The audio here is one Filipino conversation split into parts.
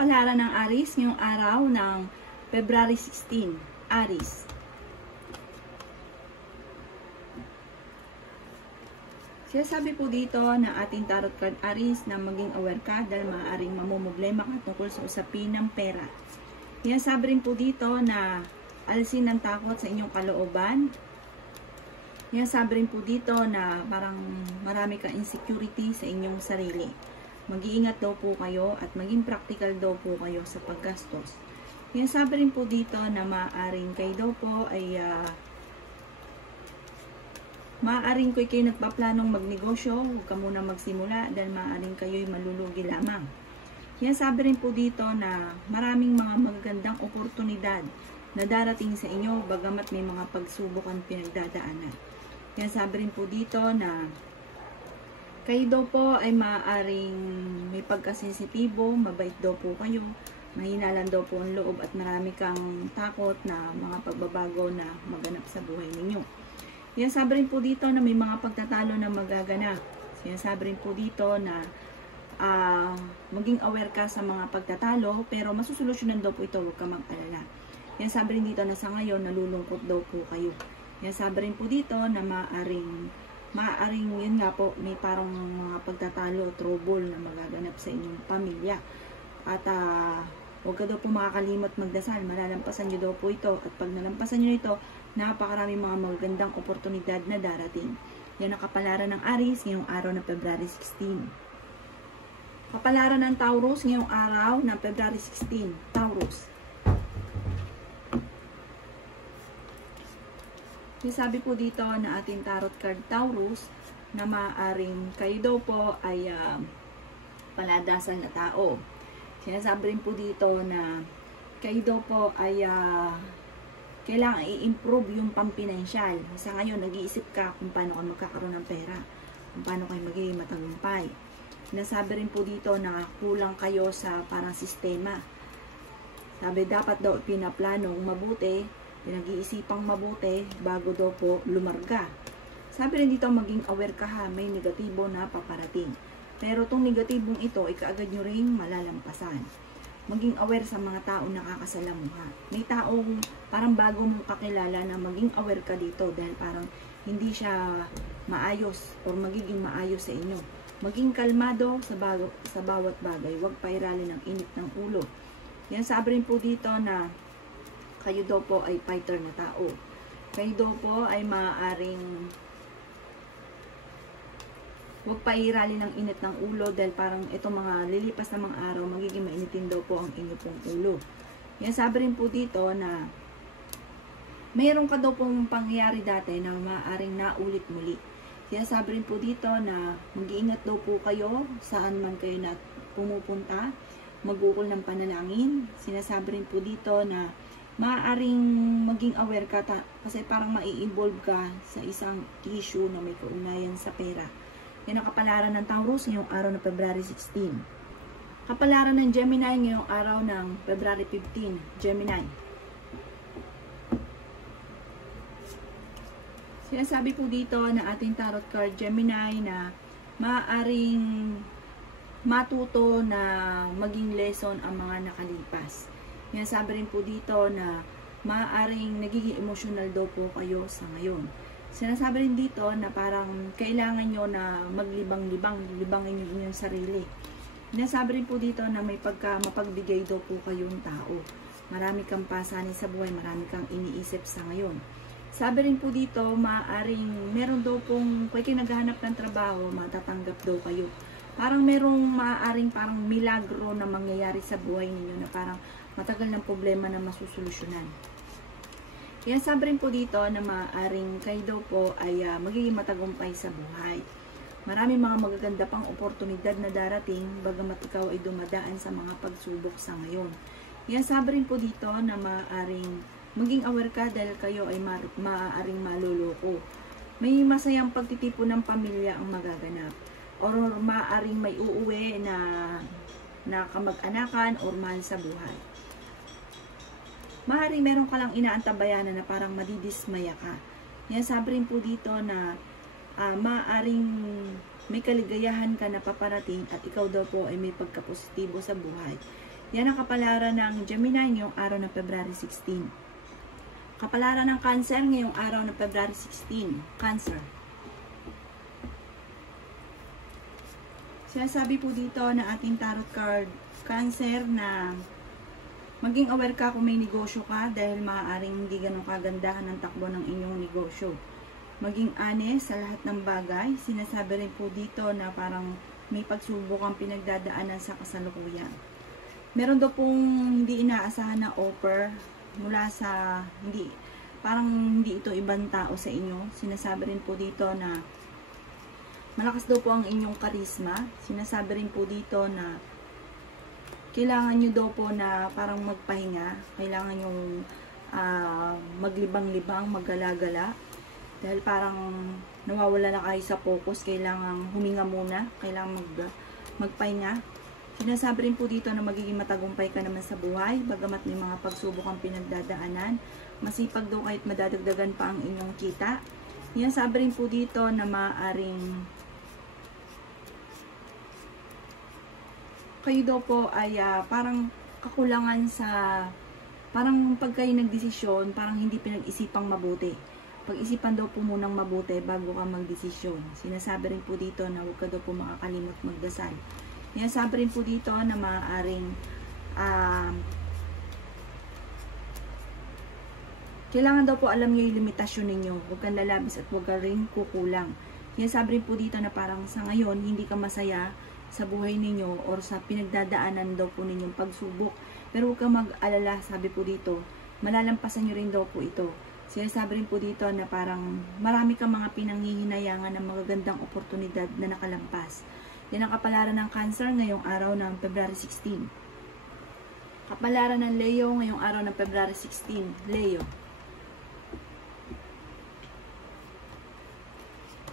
kapalaran ng Aries ngayong araw ng February 16, Aries. Sinasabi po dito na ating tarot card Aries na maging aware ka dahil maaaring mamumblema ka tungkol sa usapin ng pera. Sinasabi rin po dito na alisin ang takot sa inyong kalooban. Sinasabi rin po dito na parang marami kang insecurity sa inyong sarili. Mag-iingat daw po kayo at maging practical daw po kayo sa paggastos. Sinasabi rin po dito na maaaring kayo daw po ay maaaring kayo nagpaplanong magnegosyo, huwag ka muna magsimula dahil maaaring kayo'y malulugi lamang. Sinasabi rin po dito na maraming mga magagandang oportunidad na darating sa inyo bagamat may mga pagsubok ang pinagdadaanan. Sinasabi rin po dito na kayo daw po ay maaaring may pagkasensitibo, mabait daw po kayo, mahina lang daw po ang loob at marami kang takot na mga pagbabago na maganap sa buhay ninyo. Sinasabi rin po dito na may mga pagtatalo na magaganap. Sinasabi rin po dito na maging aware ka sa mga pagtatalo pero masusolusyonan daw po ito, huwag ka mag-alala. Sinasabi rin dito na sa ngayon nalulungkot daw po kayo. Sinasabi rin po dito na maaaring yun nga po, may parang mga pagtatalo, trouble na magaganap sa inyong pamilya. At huwag ka daw po makakalimot magdasal, malalampasan nyo daw po ito. At pag nalampasan nyo ito, napakarami mga magandang oportunidad na darating. Yan ang kapalaran ng Aries ngayong araw ng February 16. Kapalaran ng Taurus ngayong araw ng February 16. Taurus. Sabi po dito na ating tarot card Taurus na maaaring kayo daw po ay paladasal na tao. Sinasabi rin po dito na kayo daw po ay kailangan i-improve yung pampinansyal. Sa ngayon, nag-iisip ka kung paano ka magkakaroon ng pera, kung paano kayo magiging matagumpay. Sinasabi rin po dito na kulang kayo sa parang sistema. Sabi, dapat daw pinaplanong mabuti, pinag-iisipang mabuti, bago daw po lumarga. Sabi rin dito, maging aware ka ha, may negatibo na paparating. Pero itong negatibong ito, ikaagad nyo rin malalampasan. Maging aware sa mga taong nakakasalamuha. May taong parang bago mong kakilala na maging aware ka dito dahil parang hindi siya maayos o magiging maayos sa inyo. Maging kalmado sa bawat bagay. Huwag pairalin ng init ng ulo. Yan, sabi rin po dito na kayo daw po ay fighter na tao. Kayo daw po ay maaaring huwag pairalin ng init ng ulo dahil parang itong mga lilipas na mga araw, magiging mainitin daw po ang init ng ulo. Yan, sabi rin po dito na mayroon ka daw pong pangyayari dati na maaaring naulit muli. Yan, sabi rin po dito na mag-iingat daw po kayo saan man kayo na pumupunta, mag-ukol ng panalangin. Sinasabi rin po dito na maaaring maging aware ka kasi parang mai-involve ka sa isang issue na may kaugnayan sa pera. Yan ang kapalaran ng Taurus ngayong araw ng February 16. Kapalaran ng Gemini ngayong araw ng February 15. Gemini. Sinasabi po dito na ating tarot card Gemini na maaaring matuto na maging lesson ang mga nakalipas. Sinasabi rin po dito na maaaring nagiging emotional daw po kayo sa ngayon. Sinasabi rin dito na parang kailangan nyo na maglibang-libang, libangin nyo inyong sarili. Sinasabi rin po dito na may mapagbigay daw po kayong tao. Marami kang pasanin sa buhay, marami kang iniisip sa ngayon. Sabi rin po dito, maaaring meron daw pong, kung kayo naghahanap ng trabaho, matatanggap daw kayo. Parang merong maaaring parang milagro na mangyayari sa buhay ninyo na parang matagal ng problema na masusolusyonan. Kaya sabi rin po dito na maaaring kayo daw po ay magiging matagumpay sa buhay. Maraming mga magaganda pang oportunidad na darating bagamat ikaw ay dumadaan sa mga pagsubok sa ngayon. Kaya sabi rin po dito na maaaring maging aware ka dahil kayo ay maaaring maluloko. May masayang pagtitipon ng pamilya ang magaganap. Or maaaring may uuwi na kamag-anakan or mahal sa buhay. Maaaring meron ka lang inaantabayanan na parang madidismaya ka. Yan, sabi rin po dito na maaaring may kaligayahan ka na paparating at ikaw daw po ay may pagkapositibo sa buhay. Yan ang kapalaran ng Gemini ngayong araw ng February 16. Kapalaran ng Cancer ngayong araw ng February 16. Cancer. Sinasabi po dito na ating tarot card, Cancer, na maging aware ka kung may negosyo ka dahil maaaring hindi ganun kagandahan ang takbo ng inyong negosyo. Maging honest sa lahat ng bagay. Sinasabi rin po dito na parang may pagsubok ang pinagdadaanan sa kasalukuyan. Meron daw pong hindi inaasahan na offer mula sa parang hindi ito ibang tao sa inyo. Sinasabi rin po dito na malakas daw po ang inyong karisma. Sinasabi rin po dito na kailangan nyo daw po na parang magpahinga. Kailangan nyo maglibang-libang, maggala-gala. Dahil parang nawawala na kayo sa focus. Kailangan huminga muna. Kailangan magpahinga. Sinasabi rin po dito na magiging matagumpay ka naman sa buhay, bagamat may mga pagsubok ang pinagdadaanan. Masipag daw kahit madadagdagan pa ang inyong kita. Sinasabi rin po dito na maaaring kayo daw po ay parang kakulangan sa, parang pag kayo nagdesisyon, parang hindi pinag-isipang mabuti. Pag-isipan daw po munang mabuti bago ka magdesisyon. Sinasabi rin po dito na huwag ka daw po makakalimot magdasal. Sinasabi rin po dito na maaaring kailangan daw po alam nyo yung limitasyon ninyo. Huwag kang lalabis at huwag ka rin kukulang. Sinasabi rin po dito na parang sa ngayon hindi ka masaya sa buhay ninyo or sa pinagdadaanan daw po ninyong pagsubok. Pero huwag kang mag-alala, sabi po dito, malalampasan nyo rin daw po ito. Sinasabi rin po dito na parang marami kang mga pinanghihinayangan ng magagandang oportunidad na nakalampas. Yan ang kapalaran ng Cancer ngayong araw ng February 16. Kapalaran ng Leo ngayong araw ng February 16. Leo.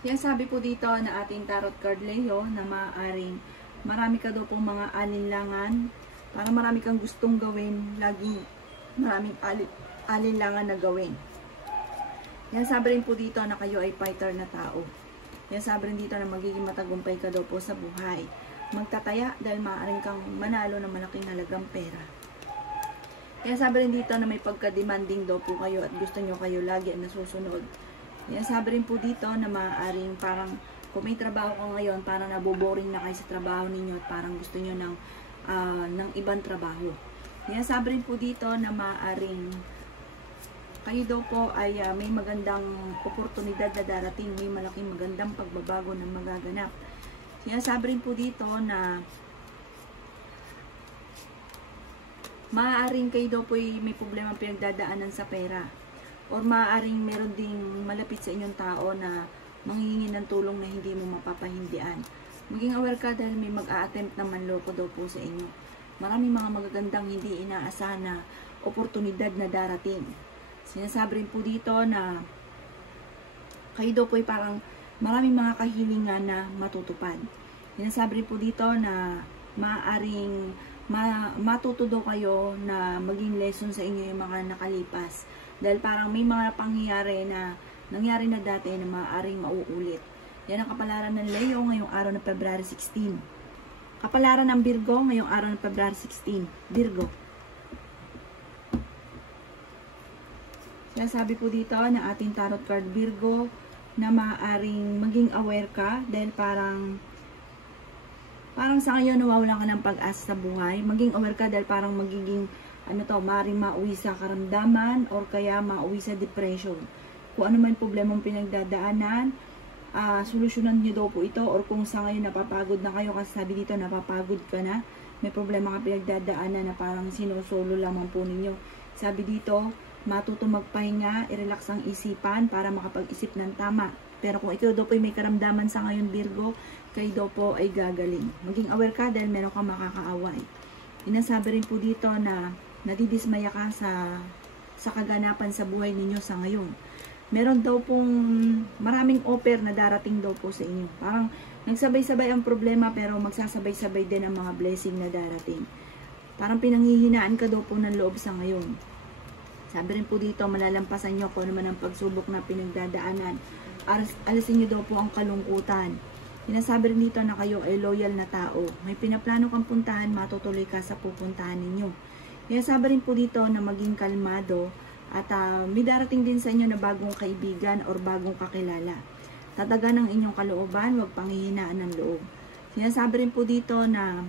Yan sabi po dito na ating tarot card Leo na maaaring marami ka daw pong mga alinlangan. Para marami kang gustong gawin. Laging maraming alinlangan na gawin. Yan sabi rin po dito na kayo ay fighter na tao. Yan sabi rin dito na magiging matagumpay ka daw po sa buhay. Magtataya dahil maaaring kang manalo ng malaking halagang pera. Yan sabi rin dito na may pagka-demanding daw po kayo at gusto nyo kayo lagi ang nasusunod. Yan sabi rin po dito na maaaring parang kung may trabaho ka ngayon, parang naboboring na kayo sa trabaho ninyo at parang gusto nyo ng ibang trabaho. Yan sabi rin po dito na maaaring kayo daw po ay may magandang oportunidad na darating, may malaking magandang pagbabago na magaganap. Sinasabi rin po dito na maaaring kayo daw po ay may problema pinagdadaanan sa pera. Or maaaring meron ding malapit sa inyong tao na manghihingi ng tulong na hindi mo mapapahindian. Maging aware ka dahil may mag-a-attempt na manloko daw po sa inyo. Maraming mga magagandang hindi inaasahan na oportunidad na darating. Sinasabi rin po dito na kayo daw po ay parang maraming mga kahilingan na matutupad. Sinasabi rin po dito na maaaring matuto daw kayo na maging lesson sa inyo yung mga nakalipas. Dahil parang may mga pangyayari na nangyari na dati na maaaring mauulit. Yan ang kapalaran ng Leo ngayong araw ng February 16. Kapalaran ng Virgo ngayong araw ng February 16. Virgo. Sabi po dito na ating tarot card Virgo na maaaring maging aware ka dahil parang sa ngayon nawawalan ka ng pag-asa sa buhay. Maging aware ka dahil parang magiging maaaring mauwi sa karamdaman or kaya mauwi sa depression. Kung ano man problemang pinagdadaanan, solusyonan niyo daw po ito or kung sa ngayon napapagod na kayo kasi sabi dito napapagod ka na, may problema ka pinagdadaanan na parang sinosolo lamang po ninyo. Sabi dito, matuto magpahinga, i-relax ang isipan para makapag-isip ng tama. Pero kung ikaw daw po ay may karamdaman sa ngayon Virgo, kayo daw po ay gagaling. Maging aware ka dahil meron kang makakaaway. Inasabi rin po dito na nadidismaya ka sa kaganapan sa buhay ninyo sa ngayon. Meron daw pong maraming offer na darating daw po sa inyo. Parang nagsabay-sabay ang problema pero magsasabay-sabay din ang mga blessing na darating. Parang pinanghihinaan ka daw po ng loob sa ngayon. Sabi rin po dito, malalampasan nyo kung ano man ang pagsubok na pinagdadaanan. Alisin nyo daw po ang kalungkutan. Sinasabi rin dito na kayo ay loyal na tao. May pinaplano kang puntahan, matutuloy ka sa pupuntahan ninyo. Sinasabi rin po dito na maging kalmado at may darating din sa inyo na bagong kaibigan or bagong kakilala. Tatagan ang inyong kalooban, huwag panghihinaan ng loob. Sinasabi rin po dito na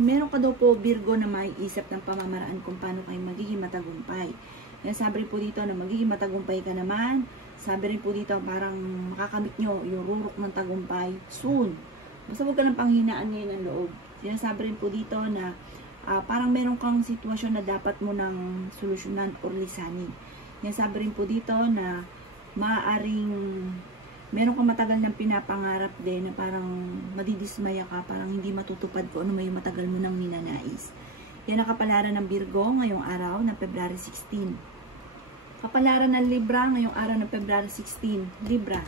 meron ka daw po Virgo na maiisip ng pamamaraan kung paano kayo magiging matagumpay. Sinasabi rin po dito na magiging matagumpay ka naman. Sabi rin po dito parang makakamit nyo yung rurok ng tagumpay soon. Basta huwag ka ng panghinaan ngayon ng loob. Sinasabi rin po dito na parang meron kang sitwasyon na dapat mo nang solusyonan or lisanin. Sinasabi rin po dito na maaaring meron kang matagal ng pinapangarap din na parang madidismaya ka, parang hindi matutupad ko ano may matagal mo nang ninanais. Yan ang kapalaran ng Virgo ngayong araw ng February 16. Kapalaran ng Libra ngayong araw ng February 16. Libra.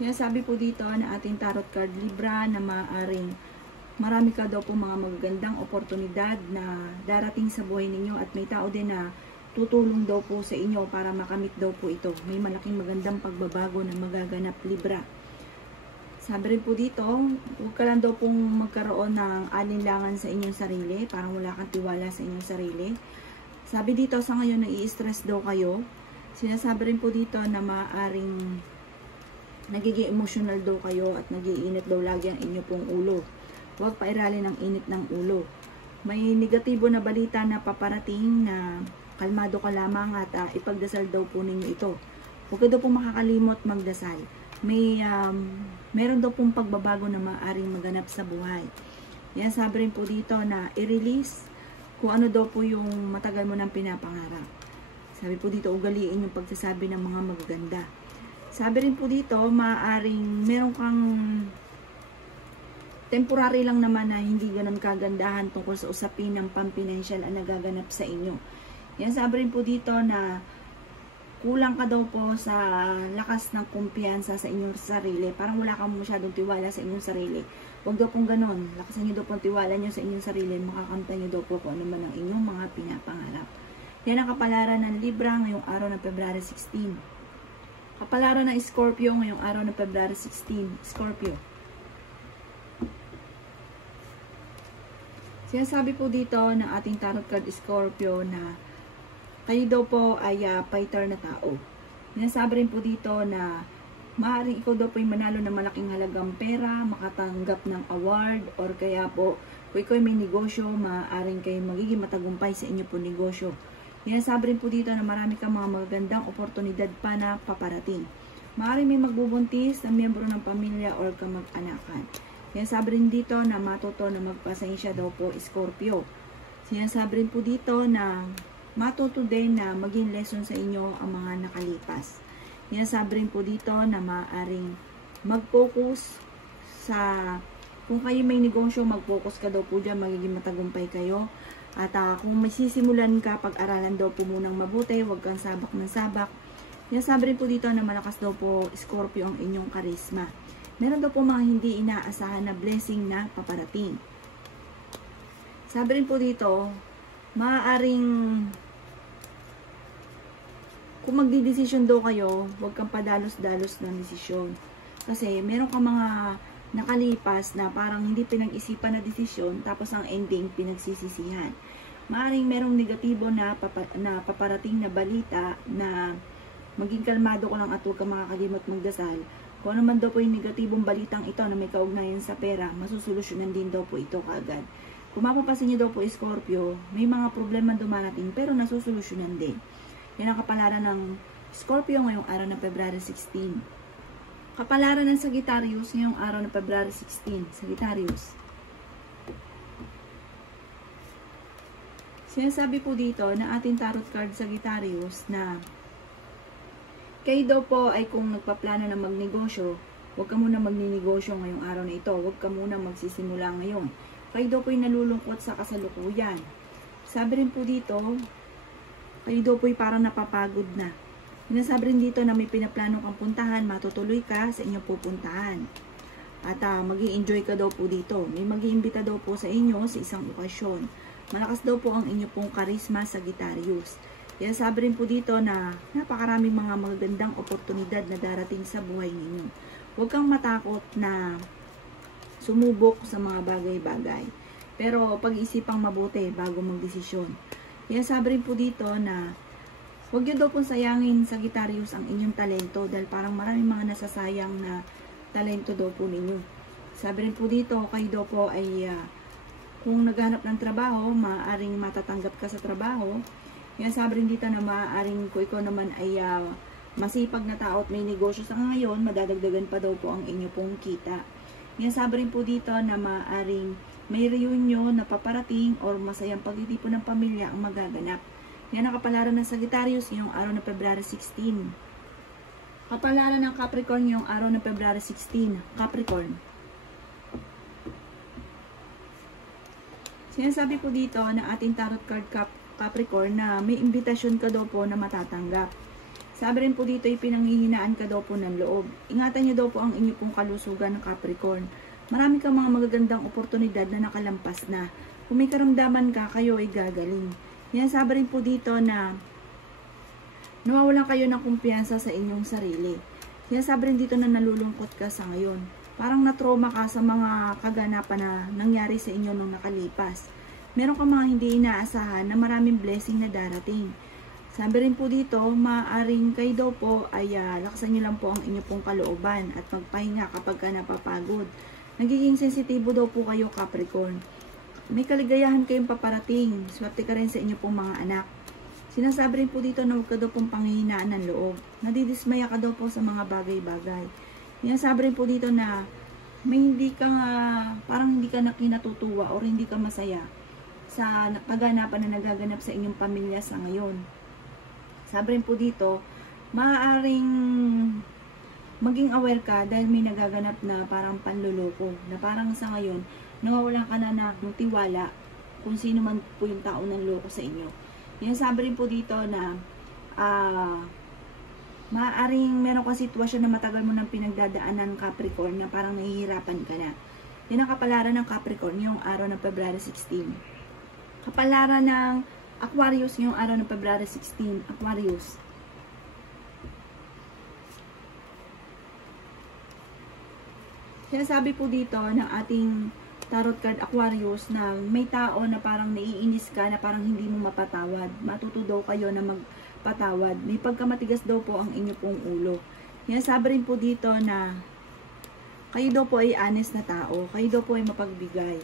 Sinasabi po dito na ating tarot card Libra na maaaring marami ka daw po mga magagandang oportunidad na darating sa buhay ninyo at may tao din na tutulong daw po sa inyo para makamit daw po ito. May malaking magandang pagbabago na magaganap Libra. Sabi rin po dito, huwag ka lang daw pong magkaroon ng alinlangan sa inyong sarili, parang wala kang tiwala sa inyong sarili. Sabi dito sa ngayon nai-stress daw kayo. Sinasabi rin po dito na maaaring nagiging emotional daw kayo at nagiinit daw lagi ang inyo pong ulo. Huwag pairalin ang init ng ulo. May negatibo na balita na paparating na kalmado ka lamang at ipagdasal daw po ninyo ito. Huwag ka daw pong makakalimot magdasal. Meron daw pong pagbabago na maaaring maganap sa buhay. Yan, sabi rin po dito na i-release kung ano daw po yung matagal mo nang pinapangarap. Sabi po dito, ugaliin yung pagsasabi ng mga magaganda. Sabi rin po dito, maaaring meron kang temporary lang naman na hindi ganun kagandahan tungkol sa usapin ng pampinansyal ang nagaganap sa inyo. Yan, sabi rin po dito na kulang ka daw po sa lakas ng kumpiyansa sa inyong sarili. Parang wala kang masyadong tiwala sa inyong sarili. Huwag daw pong ganon. Lakasan nyo daw pong tiwala nyo sa inyong sarili. Makakamta nyo daw po kung ano man ang inyong mga pinapangarap. Yan ang kapalaran ng Libra ngayong araw ng February 16. Kapalaran ng Scorpio ngayong araw ng February 16. Scorpio. Sinasabi po dito ng ating tarot card Scorpio na kayo daw po ay fighter na tao. Sinasabi rin po dito na maaaring ikaw daw po ay manalo ng malaking halagang pera, makatanggap ng award, or kaya po kung ikaw ay may negosyo, maaaring kayo magiging matagumpay sa inyo po negosyo. Sinasabi rin po dito na marami kang mga magagandang oportunidad pa na paparating. Maaaring may magbubuntis na miyembro ng pamilya or kamag-anakan. Sinasabi rin dito na matuto na magpasensya daw po Scorpio. Sinasabi rin po dito na matuto din na maging lesson sa inyo ang mga nakalipas. Sinasabi rin po dito na maaaring mag-focus sa, kung kayo may negosyo, mag-focus ka daw po dyan, magiging matagumpay kayo. At kung may sisimulan ka, pag-aralan daw po munang mabuti, huwag kang sabak ng sabak. Sinasabi rin po dito na malakas daw po Scorpio ang inyong karisma. Meron daw po mga hindi inaasahan na blessing na paparating. Sabi rin po dito, maaaring kung magdidesisyon daw kayo, huwag kang padalos-dalos ng desisyon. Kasi meron kang mga nakalipas na parang hindi pinag-isipan na desisyon, tapos ang ending pinagsisisihan. Maaaring merong negatibo na paparating na balita na maging kalmado ka lang at huwag kang makakalimot magdasal. Kung ano man daw po yung negatibong balitang ito na may kaugnayan sa pera, masusolusyonan din daw po ito kaagad. Kung mapapansin niyo daw po Scorpio, may mga problema dumarating pero nasusolusyonan din. Yan ang kapalaran ng Scorpio ngayong araw ng February 16. Kapalaran ng Sagittarius ngayong araw ng February 16. Sagittarius. Sinasabi po dito na ating tarot card Sagittarius na kayo daw po ay kung nagpaplano na magnegosyo, huwag ka muna magninegosyo ngayong araw na ito. Huwag ka muna magsisimula ngayon. Kayo daw po ay nalulungkot sa kasalukuyan. Sabi rin po dito, kayo daw po ay parang napapagod na. Sinasabi rin dito na may pinaplano kang puntahan, matutuloy ka sa inyong pupuntahan. At mag-i-enjoy ka daw po dito. May mag-iimbita daw po sa inyo sa isang okasyon. Malakas daw po ang inyo pong karisma Sagittarius. Yan sabi rin po dito na napakaraming mga magagandang oportunidad na darating sa buhay ninyo. Huwag kang matakot na sumubok sa mga bagay-bagay. Pero pag-isipang mabuti bago magdesisyon. Yan sabi rin po dito na huwag nyo daw pong sayangin Sagittarius ang inyong talento dahil parang maraming mga nasasayang na talento daw po ninyo. Sabi rin po dito, kayo daw po ay kung naghahanap ng trabaho, maaaring matatanggap ka sa trabaho. Yan sabi rin dito na maaaring kung ikaw naman ay masipag na tao at may negosyo sa ngayon, madadagdagan pa daw po ang inyo pong kita. Yan sabi rin po dito na maaaring may reunion na paparating or masayang pagtitipon ng pamilya ang magaganap. Yan ang kapalaran ng Sagittarius ngayong araw ng February 16. Kapalaran ng Capricorn ngayong araw ng February 16. Capricorn. Sinasabi po dito ng ating tarot card Capricorn na may imbitasyon ka daw po na matatanggap. Sabi rin po dito ay pinanghihinaan ka daw po ng loob. Ingatan nyo daw po ang inyo pong kalusugan ng Capricorn. Marami kang mga magagandang oportunidad na nakalampas na. Kung may karamdaman ka, kayo ay gagaling. Yan sabi rin po dito na nawawalan kayo ng kumpiyansa sa inyong sarili. Yan sabi rin dito na nalulungkot ka sa ngayon. Parang na-trauma ka sa mga kaganapan na nangyari sa inyo nung nakalipas. Meron ka mga hindi inaasahan na maraming blessing na darating. Sabi rin po dito, maaaring kayo daw po ay lakasan nyo lang po ang inyo pong kalooban at magpahinga kapag ka napapagod. Nagiging sensitibo daw po kayo Capricorn. May kaligayahan kayong paparating. Swerte ka rin sa inyo pong mga anak. Sinasabi rin po dito na huwag ka daw pong panghihinaan ng loob. Nadidismaya ka daw po sa mga bagay-bagay. Sinasabi rin po dito na may hindi ka parang hindi ka nakinatutuwa o hindi ka masaya sa kaganapan na nagaganap sa inyong pamilya sa ngayon. Sabi rin po dito, maaaring maging aware ka dahil may nagaganap na parang panluloko. Na parang sa ngayon, nawawalan ka na ng tiwala kung sino man po yung tao ng loko sa inyo. Yan sabi rin po dito na maaaring meron ka sitwasyon na matagal mo nang pinagdadaanan Capricorn na parang nahihirapan ka na. Yan ang kapalaran ng Capricorn yung araw ng February 16. Kapalaran ng Aquarius yung araw ng February 16. Aquarius. Sinasabi po dito ng ating tarot card Aquarius na may tao na parang naiinis ka na parang hindi mo mapatawad. Matuto daw kayo na magpatawad. May pagkamatigas daw po ang inyo pong ulo. Sinasabi rin po dito na kayo daw po ay honest na tao. Kayo daw po ay mapagbigay.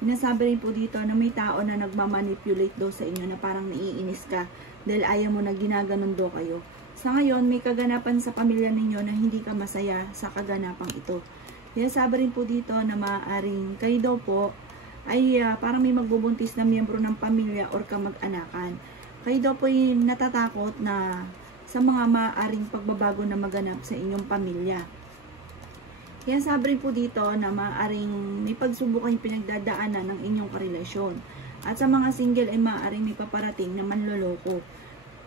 Sinasabi rin po dito na may tao na nagmamanipulate daw sa inyo na parang naiinis ka dahil ayaw mo na ginaganon daw kayo. Sa ngayon, may kaganapan sa pamilya ninyo na hindi ka masaya sa kaganapang ito. Kaya sabi rin po dito na maaaring kayo daw po ay parang may magbubuntis na miyembro ng pamilya or kamag-anakan. Kayo daw po ay natatakot na sa mga maaaring pagbabago na maganap sa inyong pamilya. Kaya sabi rin po dito na maaaring may pagsubok kayong pinagdadaanan ng inyong karelasyon. At sa mga single ay maaaring may paparating na manloloko.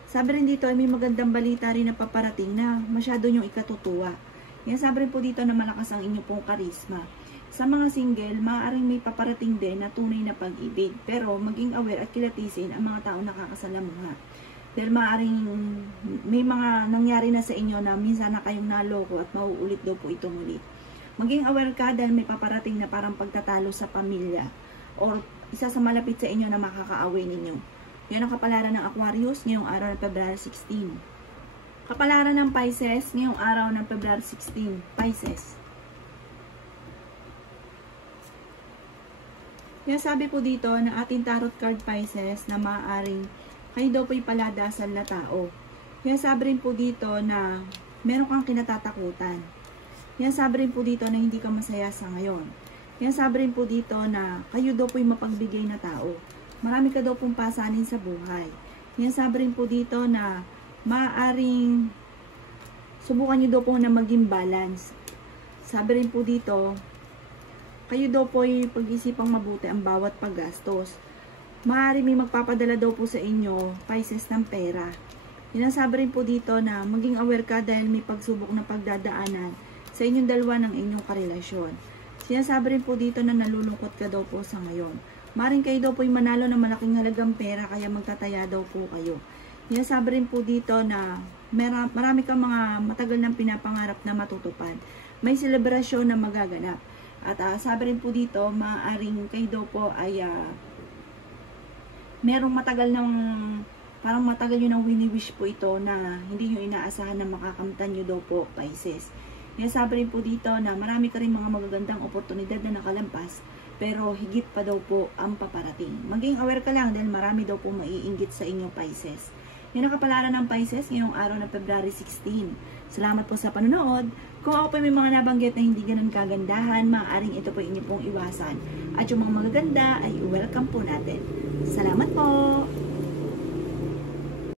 Sabi rin dito ay may magandang balita rin na paparating na masyado nyong ikatutuwa. Yan sabi rin po dito na malakas ang inyong pong karisma. Sa mga single, maaaring may paparating din na tunay na pag-ibig. Pero maging aware at kilatisin ang mga taong nakakasalamuha. Dahil maaaring may mga nangyari na sa inyo na minsan na kayong naloko at mauulit daw po ito muli. Maging aware ka dahil may paparating na parang pagtatalo sa pamilya. Or isa sa malapit sa inyo na makakaaway ninyo. Yan ang kapalaran ng Aquarius ngayong araw ng February 16. Kapalaran ng Pisces ngayong araw ng February 16. Pisces. Kaya sabi po dito na ating tarot card Pisces na maaaring kayo daw po'y paladasal na tao. Kaya sabi rin po dito na meron kang kinatatakutan. Kaya sabi rin po dito na hindi ka masaya sa ngayon. Kaya sabi rin po dito na kayo daw po'y mapagbigay na tao. Marami ka daw pong pasanin sa buhay. Kaya sabi rin po dito na maaaring subukan nyo daw po na maging balance. Sabi rin po dito, kayo daw po ay pag-isipang mabuti ang bawat paggastos. Maaaring may magpapadala daw po sa inyo, Pisces, ng pera. Sinasabi rin po dito na maging aware ka dahil may pagsubok na pagdadaanan sa inyong dalawa ng inyong karelasyon. Sinasabi rin po dito na nalulungkot ka daw po sa ngayon. Maaaring kayo daw po ay manalo ng malaking halagang pera kaya magtataya daw po kayo. Sabi rin po dito na marami kang mga matagal nang pinapangarap na matutupad. May selebrasyon na magaganap. At sabi rin po dito, maaaring kayo daw po ay merong parang matagal nyo nang wini-wish po ito na hindi nyo inaasahan na makakamtan nyo daw po, Pisces. Sabi rin po dito na marami ka rin mga magagandang oportunidad na nakalampas, pero higit pa daw po ang paparating. Maging aware ka lang dahil marami daw po maiinggit sa inyo, Pisces. Yan ang kapalaran ng Pisces ngayong araw ng February 16. Salamat po sa panonood. Kung ako po may mga nabanggit na hindi ganun kagandahan, maaaring ito po inyo pong iwasan. At yung mga magaganda ay welcome po natin. Salamat po!